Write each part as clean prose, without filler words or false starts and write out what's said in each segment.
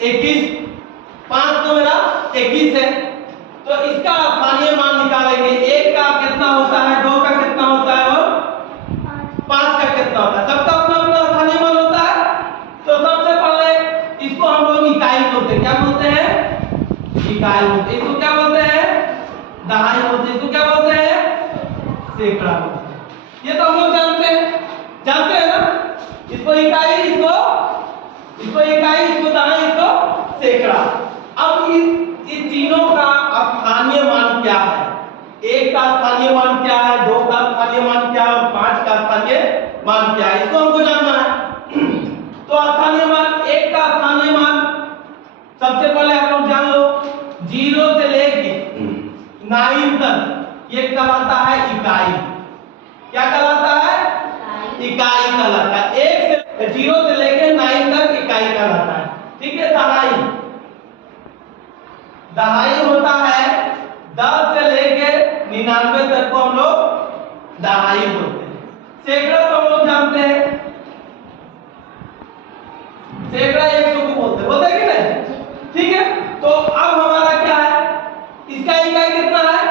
21, 5 तो मेरा 21 है। तो इसका स्थानीय मान निकालेंगे। 1 का कितना होता है, 2 का कितना होता है और 5 का कितना होता है। सबका अपना अपना स्थानीय मान होता है। तो सबसे पहले इसको हम लोग इकाई बोलते हैं। क्या बोलते हैं? इकाई बोलते हैं। इसको क्या बोलते हैं? दहाई बोलते हैं। इसको क्या बोलते हैं? सैकड़ा बोलते हैं। ये तो हम लोग जानते हैं ना। इसको इकाई, इसको इकाई, इसको दहाई, इसको सैकड़ा। अब इस तीनों का स्थानीय मान क्या है? 1 का स्थानीय मान क्या है, 2 का स्थानीय मान क्या है और 5 का स्थानीय मान क्या है, इसको हमको जानना है। तो स्थानीय मान, 1 का स्थानीय मान सबसे पहले आप लोग जान लो, 0 से लेके 9 तक ये कहलाता है इकाई। क्या कहलाता है? इकाई कहलाता है। 0 से लेके 9 तक इकाई कहलाता है। ठीक है। दहाई होता है 10 से लेके 99 तक को हम लोग दहाई बोलते हैं। सैकड़ा तो हम लोग जानते हैं, सैकड़ा 100 को बोलते हैं कि नहीं? ठीक है। तो अब हमारा क्या है, इसका इकाई कितना है?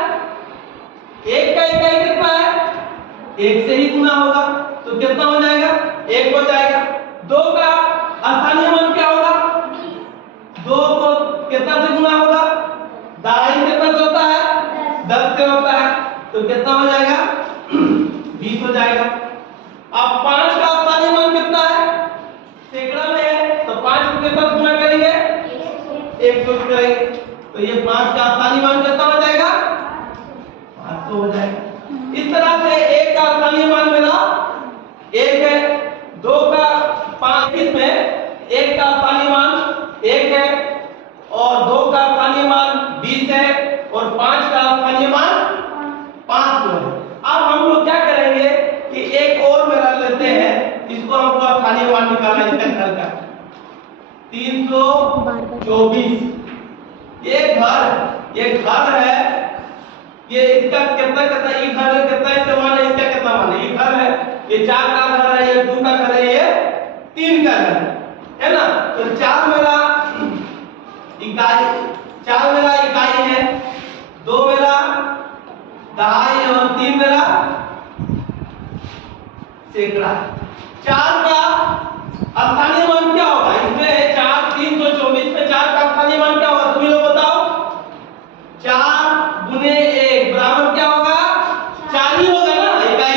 1 का इकाई कितना है? 1 से ही गुना होगा तो कितना हो जाएगा? 1 हो जाएगा। 2 का स्थानीय मान क्या होगा? 2 को कितना से गुना होगा? दहाई कितना से होता है? 10 से होता है। तो कितना हो जाएगा? 20 हो जाएगा। अब 5 का स्थानीय मान कितना है? सैकड़ा में है तो 5 को कितना गुना करेंगे? 100 करेंगे। तो ये 5 का स्थानीय मान कितना हो जाएगा? 500 हो जाएगा। इस तरह से 1 का स्थानीय मान मेरा 1 है, 2 का 5 में 1 का स्थानीय मान 1 है और 2 का स्थानीय मान 20 है और 5 का स्थानीय मान 500 है। अब हम लोग क्या करेंगे कि एक और मेरा लेते हैं, इसको हमको स्थानीय मान निकालना है इसका घर का 324। ये घर है, ये इसका कितना ये घर है, कितना इस्तेमाल है, इसका कितना मान है? ये घर है, ये 4 का घर है, ये 2 का घर है, ये 3 का घर है ना। तो 4 मेरा इकाई है, 2 मेरा दहाई और 3 मेरा सैकड़ा। 4 का स्थानीय मान क्या होगा? इसमें है 4, 324 में 4 का स्थानीय मान क्या होगा? तुम लोग बताओ। 4 गुने 1 बराबर क्या होगा? 4 ही होगा ना। इकाई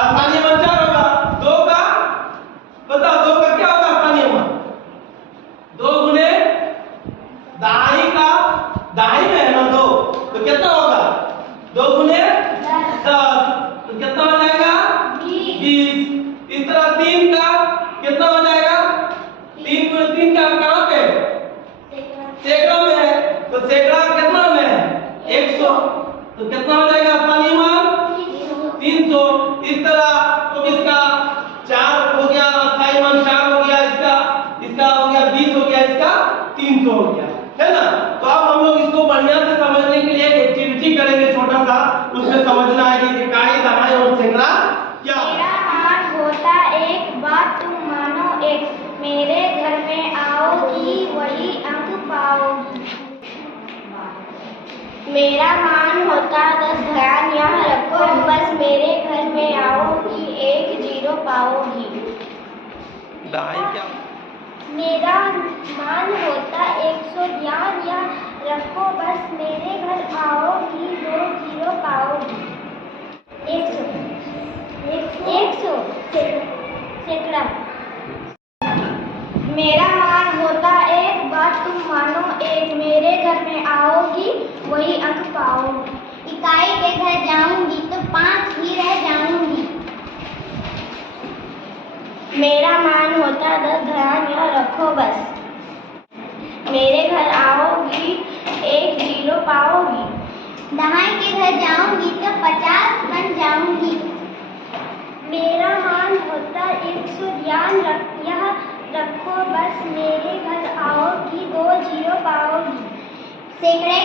स्थानीय मान 4 होगा। 2 का बताओ, 2 का क्या होगा स्थानीय मान? 2 गुने दहाई में है ना 2, तो कितना होगा? 2 गुने 10 तो कितना हो जाएगा? 20। इस तरह 3 का कितना हो जाएगा? 3 गुने 3 का कहां पे? सैकड़ा में है। तो सैकड़ा कितना में है? 100। तो कितना हो जाएगा स्थानीय मान? 300। इस तरह तो इसका 4 हो गया, स्थायी मान 4 हो गया, इसका हो गया 20 हो गया, इसका 300 हो गया, है ना। तो अब हम लोग इसको बढ़िया से समझने के लिए एक एक्टिविटी करेंगे छोटा सा, उसमें समझना है कि इकाई, दहाई और सैकड़ा क्या है। मेरा मान होता 1 बात तुम मानो 1, मेरे घर में आओगी वही अंक पाओगी। मेरा मान होता 10, ध्यान यहाँ रखो बस, मेरे घर में आओगी 1 0 पाओगी। दहाई क्या? मेरा मान होता 100, ध्यान यहाँ रखो बस, मेरे घर आओगी 2 0 पाओगी। 100 सैकड़ा। मेरा मान होता 1 बात तुम मानो 1, मेरे घर में आओगी वही अंक पाओगी। इकाई के घर जाऊंगी तो 5 ही रह जाऊंगी। मेरा मान होता 10, ध्यान यहाँ रखो बस, मेरे घर आओगी 1 0 पाओगी। दहाई के घर जाऊंगी तो 50 बन जाऊंगी। मेरा मान होता 100, ध्यान यहाँ रखो बस, मेरे घर आओगी 2 0 पाओगी। सैकड़े